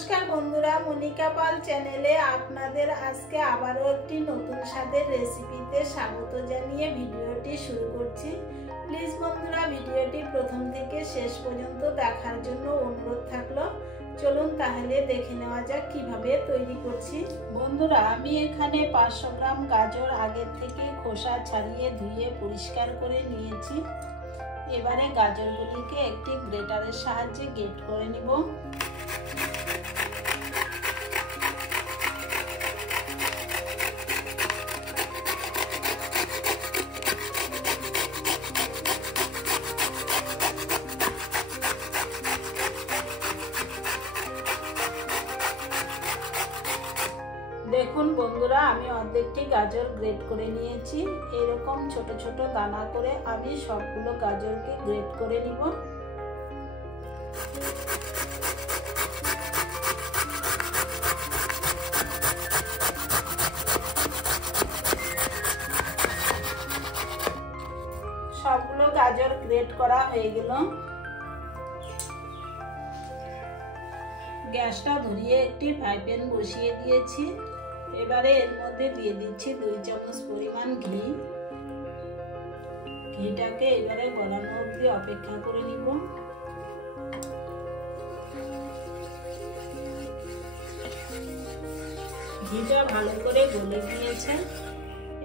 নমস্কার বন্ধুরা, মনিকা পাল চ্যানেলে আপনাদের আজকে আবারও একটি নতুন স্বাদের রেসিপিতে স্বাগত জানিয়ে ভিডিওটি শুরু করছি। প্লিজ বন্ধুরা, ভিডিওটি প্রথম থেকে শেষ পর্যন্ত দেখার জন্য অনুরোধ থাকলো। চলুন তাহলে দেখে নেওয়া যাক কিভাবে তৈরি করছি। বন্ধুরা, আমি এখানে 500 গ্রাম গাজর আগের থেকে খোসা ছাড়িয়ে ধুয়ে পরিষ্কার করে নিয়েছি। এবারে গাজরগুলিকে একটি গ্রেটারের সাহায্যে গ্রেট করে নিব। দেখুন বন্ধুরা, আমি অর্ধেকটি গাজর গ্রেট করে নিয়েছি। এরকম ছোট ছোট দানা করে আমি সবগুলো গাজরকে গ্রেট করে নিব। সবগুলো গাজর গ্রেট করা হয়ে গেল। গ্যাসটা ধরিয়ে একটি ফ্রাই প্যান বসিয়ে দিয়েছি। এবারে এর মধ্যে দিয়ে দিচ্ছি 2 চামচ পরিমাণ ঘি। ঘিটাকে এবারে গলানো অবধি অপেক্ষা করে নিব। ঘিটা ভালো করে গলে গিয়েছে।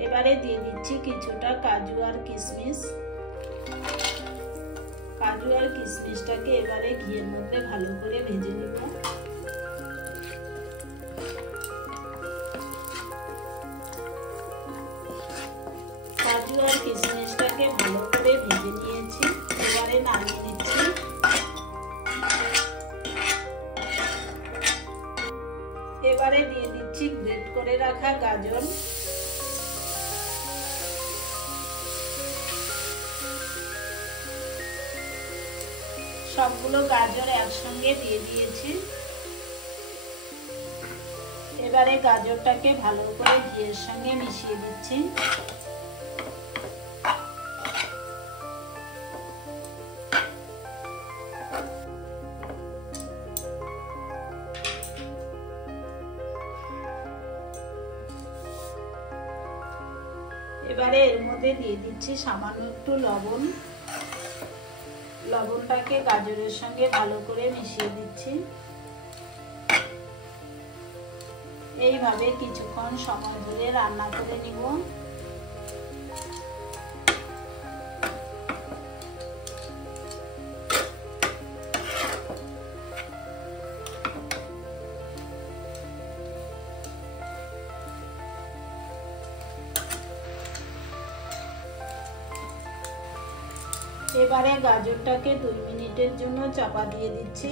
এবারে দিয়ে দিচ্ছি কিছুটা কাজু আর কিশমিশ। কাজু আর কিশমিশটাকে এবারে ঘিয়ের মধ্যে ভালো করে ভেজে নিব। কাজু আর কিশমিশটাকে ভালো করে ভেজে নিয়েছি। এবারে নামিয়ে নিচ্ছি। এবারে দিয়ে দিচ্ছি গ্রেট করে রাখা গাজর। সবগুলো গাজর একসঙ্গে দিয়ে দিয়েছি। এবারে গাজরটাকে ভালো করে ঘিয়ের সঙ্গে মিশিয়ে দিচ্ছি। এবারে এর মধ্যে দিয়ে দিচ্ছি সামান্য একটু লবণ। লবণটাকে গাজরের সঙ্গে ভালো করে মিশিয়ে দিচ্ছি। এইভাবে কিছুক্ষণ সময় ধরে রান্না করে নিব। এবারে গাজরটাকে 2 মিনিটের জন্য চাপা দিয়ে দিচ্ছি।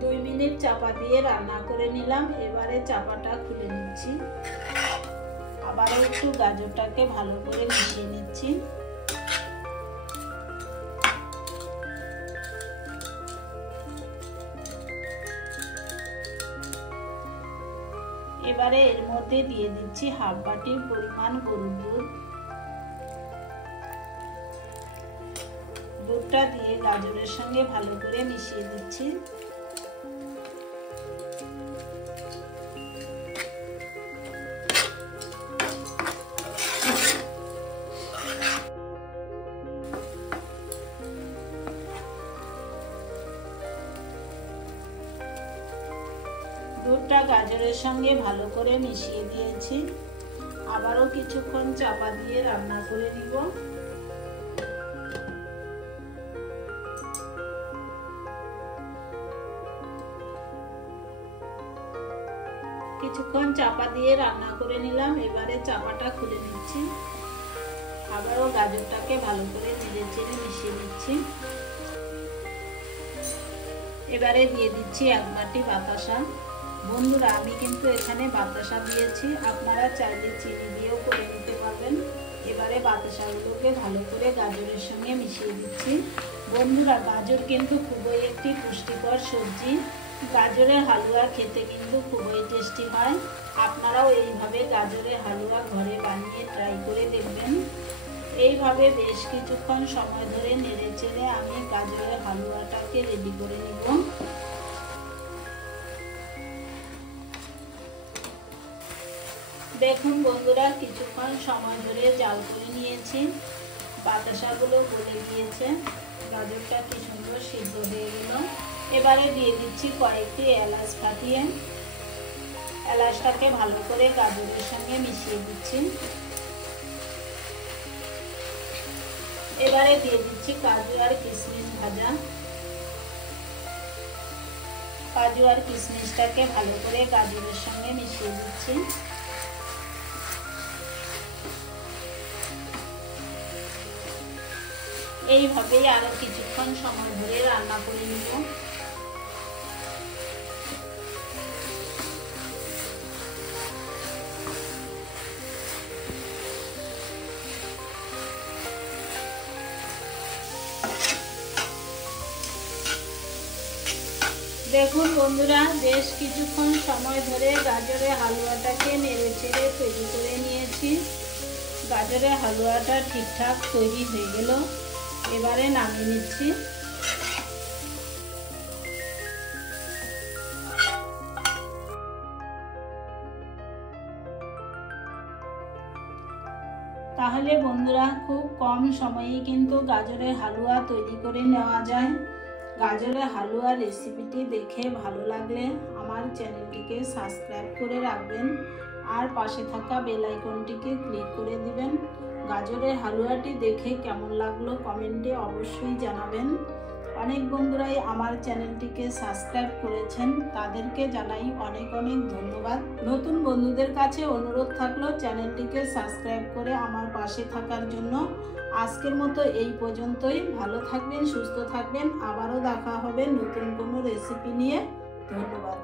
দুই মিনিট চাপা দিয়ে রান্না করে নিলাম। এবারে চাপাটা খুলে নিচ্ছি। আবারও একটু গাজরটাকে ভালো করে মিশিয়ে নিচ্ছি। এবারে এর মধ্যে দিয়ে দিচ্ছি হাফ বাটি পরিমাণ গরুর দুধ। দুধটা দিয়ে গাজরের সঙ্গে ভালো করে মিশিয়ে দিচ্ছি। দুধটা গাজরের সঙ্গে ভালো করে মিশিয়ে দিয়েছি। আবারও কিছুক্ষণ চাপা দিয়ে রান্না করে নিব। কিছুক্ষণ চাপা দিয়ে রান্না করে নিলাম। এবারে চাপাটা খুলে নিচ্ছি। আবারও গাজরটাকে ভালো করে নেড়ে চেড়ে মিশিয়ে নিচ্ছি। এবারে দিয়ে দিচ্ছি 1 বাটি বাতাসা। বন্ধুরা, আমি কিন্তু এখানে বাতাসা দিয়েছি, আপনারা চাইলে চিনি দিয়েও করে নিতে পারবেন। এবারে বাতাসাগুলোকে ভালো করে গাজরের সঙ্গে মিশিয়ে দিচ্ছি। বন্ধুরা, গাজর কিন্তু খুবই একটি পুষ্টিকর সবজি। গাজরের হালুয়া খেতে কিন্তু খুবই টেস্টি হয়। আপনারাও এইভাবে গাজরের হালুয়া ঘরে বানিয়ে ট্রাই করে দেখবেন। এইভাবে বেশ কিছুক্ষণ সময় ধরে নেড়ে চেড়ে আমি গাজরের হালুয়াটাকে রেডি করে নিব। দেখুন বন্ধুরা, কিছুক্ষণ সময় ধরে জাল করে নিয়েছি, বাতাসাগুলো গলে গিয়েছে, গাজরটা কি সুন্দর সিদ্ধ হয়ে গেল। এবারে দিয়ে দিচ্ছি কয়েকটি এলাচ ফাটিয়ে, এলাচটাকে ভালো করে গাজরের সঙ্গে মিশিয়ে দিচ্ছি। এবারে দিয়ে দিচ্ছি কাজু আর কিশমিশ ভাজা, কাজু আর কিশমিশটাকে ভালো করে গাজরের সঙ্গে মিশিয়ে দিচ্ছি। এইভাবেই আরো কিছুক্ষণ সময় ধরে রান্না করে নিব। দেখুন বন্ধুরা, বেশ কিছুক্ষণ সময় ধরে গাজরের হালুয়াটাকে নেড়ে চেড়ে তৈরি করে নিয়েছি। গাজরের হালুয়াটা ঠিকঠাক তৈরি হয়ে গেল। এবারে নামিয়ে নিচ্ছি। তাহলে বন্ধুরা, খুব কম সময়েই কিন্তু গাজরের হালুয়া তৈরি করে নেওয়া যায়। গাজরের হালুয়া রেসিপিটি দেখে ভালো লাগলে আমার চ্যানেলটিকে সাবস্ক্রাইব করে রাখবেন আর পাশে থাকা বেল আইকনটিকে ক্লিক করে দিবেন। গাজরের হালুয়াটি দেখে কেমন লাগলো কমেন্টে অবশ্যই জানাবেন। অনেক বন্ধুরাই আমার চ্যানেলটিকে সাবস্ক্রাইব করেছেন, তাদেরকে জানাই অনেক অনেক ধন্যবাদ। নতুন বন্ধুদের কাছে অনুরোধ থাকলো চ্যানেলটিকে সাবস্ক্রাইব করে আমার পাশে থাকার জন্য। আজকের মতো এই পর্যন্তই। ভালো থাকবেন, সুস্থ থাকবেন। আবারও দেখা হবে নতুন কোনো রেসিপি নিয়ে। ধন্যবাদ।